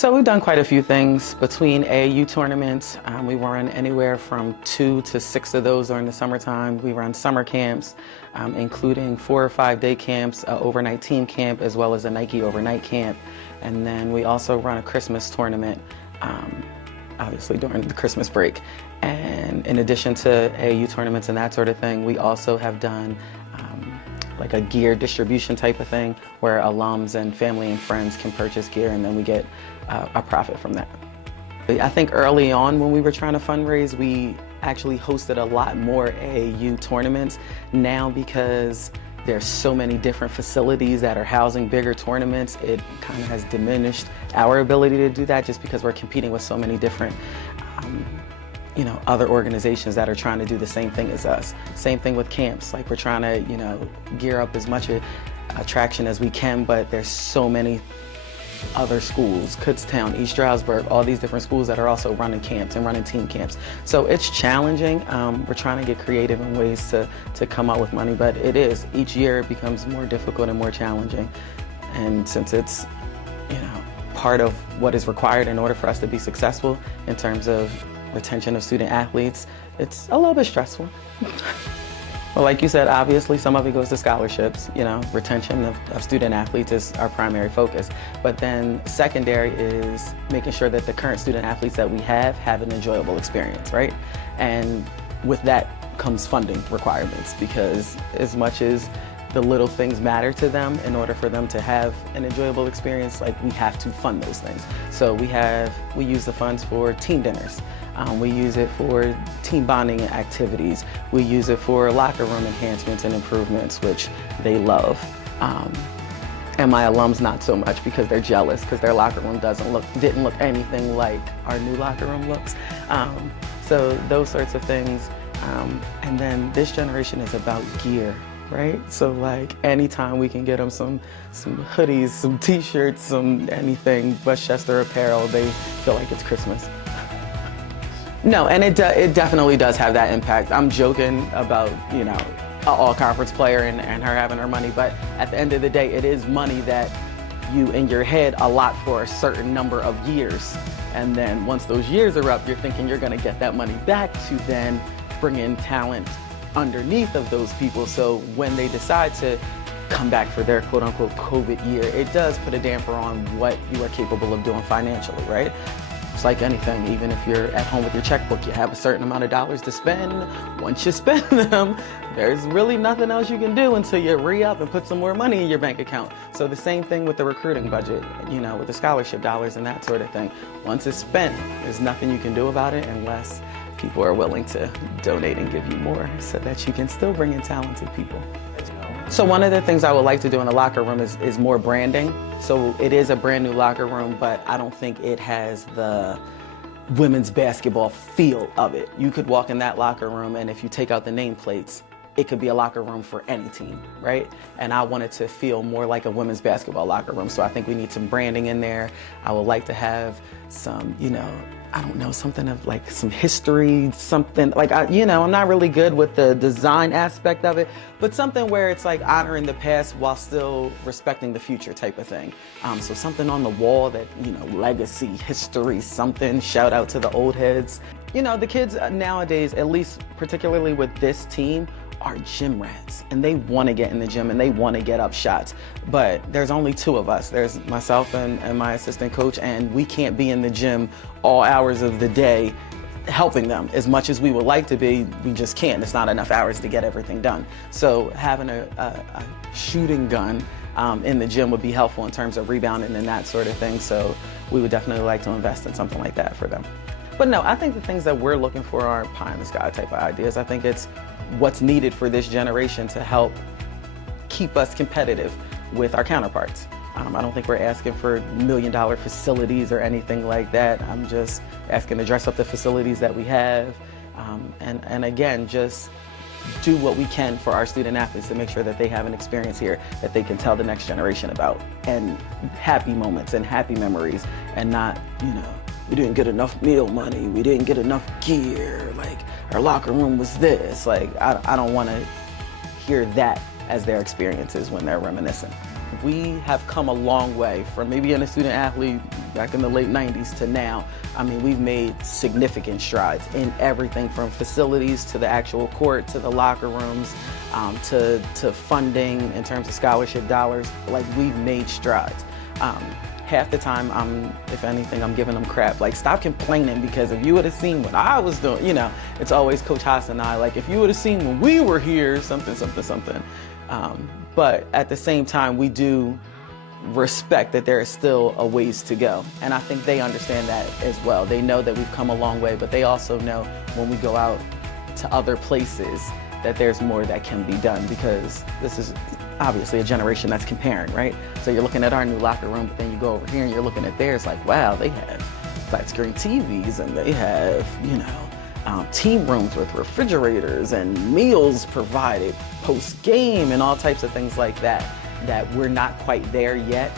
So we've done quite a few things between AAU tournaments. We run anywhere from 2 to 6 of those during the summertime. We run summer camps, including 4 or 5 day camps, an overnight team camp, as well as a Nike overnight camp. And then we also run a Christmas tournament, obviously during the Christmas break. And in addition to AAU tournaments and that sort of thing, we also have done like a gear distribution type of thing where alums and family and friends can purchase gear and then we get a profit from that. I think early on when we were trying to fundraise, we actually hosted a lot more AAU tournaments. Now, because there's so many different facilities that are housing bigger tournaments, it kind of has diminished our ability to do that just because we're competing with so many different other organizations that are trying to do the same thing as us. Same thing with camps. Like, we're trying to, gear up as much attraction as we can, but there's so many other schools, Kutztown, East Stroudsburg, all these different schools that are also running camps and running team camps. So it's challenging. We're trying to get creative in ways to come up with money, but each year it becomes more difficult and more challenging. And since it's, part of what is required in order for us to be successful in terms of retention of student athletes, it's a little bit stressful. Well, like you said, obviously some of it goes to scholarships. Retention of student athletes is our primary focus. But then secondary is making sure that the current student athletes that we have an enjoyable experience, right? And with that comes funding requirements, because as much as the little things matter to them, in order for them to have an enjoyable experience, like, we have to fund those things. So we use the funds for team dinners. We use it for team bonding activities. We use it for locker room enhancements and improvements, which they love. And my alums not so much, because they're jealous because their locker room didn't look anything like our new locker room looks. So those sorts of things. And then this generation is about gear, right? So, like, anytime we can get them some hoodies, some t-shirts, some anything, Westchester apparel, they feel like it's Christmas. No, and it definitely does have that impact. I'm joking about, an all-conference player and her having her money, but at the end of the day, it is money that you, in your head, allot for a certain number of years. And then once those years are up, you're thinking you're gonna get that money back to then bring in talent underneath of those people. So when they decide to come back for their quote-unquote COVID year, it does put a damper on what you are capable of doing financially, right? It's like anything. Even if you're at home with your checkbook, you have a certain amount of dollars to spend. Once you spend them, there's really nothing else you can do until you re-up and put some more money in your bank account. So the same thing with the recruiting budget, with the scholarship dollars and that sort of thing. Once it's spent, there's nothing you can do about it unless people are willing to donate and give you more so that you can still bring in talented people. So one of the things I would like to do in a locker room is more branding. So it is a brand new locker room, but I don't think it has the women's basketball feel of it. You could walk in that locker room, and if you take out the nameplates, it could be a locker room for any team, right? And I want it to feel more like a women's basketball locker room. So I think we need some branding in there. I would like to have some, something of like some history, something like, I'm not really good with the design aspect of it, but something where it's like honoring the past while still respecting the future type of thing. So something on the wall that, legacy, history, something, shout out to the old heads. The kids nowadays, at least particularly with this team, are gym rats, and they want to get in the gym and they want to get up shots. But there's only 2 of us. There's myself and my assistant coach, and we can't be in the gym all hours of the day helping them as much as we would like to be. We just can't. It's not enough hours to get everything done. So having a shooting gun in the gym would be helpful in terms of rebounding and that sort of thing. So we would definitely like to invest in something like that for them. But no, I think the things that we're looking for are pie in the sky type of ideas. I think it's what's needed for this generation to help keep us competitive with our counterparts. I don't think we're asking for $1 million facilities or anything like that. I'm just asking to dress up the facilities that we have. And again, just do what we can for our student athletes to make sure that they have an experience here that they can tell the next generation about, and happy moments and happy memories, and not, we didn't get enough meal money, we didn't get enough gear, like our locker room was this. Like, I don't want to hear that as their experiences when they're reminiscing. we have come a long way from maybe being a student athlete back in the late 90s to now. I mean, we've made significant strides in everything from facilities to the actual court to the locker rooms, to funding in terms of scholarship dollars. Like, we've made strides. Half the time, if anything, I'm giving them crap. Like, stop complaining, because if you would have seen what I was doing, you know, it's always Coach Haas and I, like, if you would have seen when we were here, something, something, something. But at the same time, we do respect that there is still a ways to go. And I think they understand that as well. They know that we've come a long way, but they also know when we go out to other places that there's more that can be done, because this is obviously a generation that's comparing, right? So you're looking at our new locker room, but then you go over here and you're looking at theirs, like, wow, they have flat screen TVs, and they have, you know, team rooms with refrigerators and meals provided post-game and all types of things like that, that we're not quite there yet,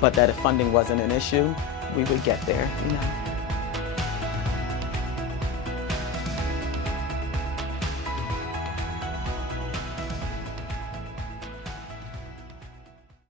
but that if funding wasn't an issue, we would get there, you know.